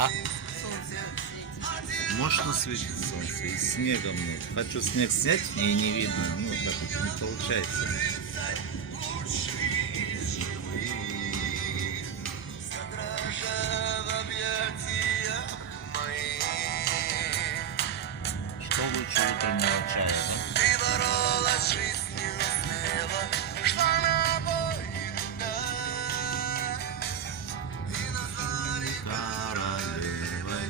А Солнце светит. можно светить солнце и снегом. Ну, хочу снег снять и не видно. Ну, так не получается. Что лучше утреннего чая, да? Королевой.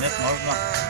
Нет, можно.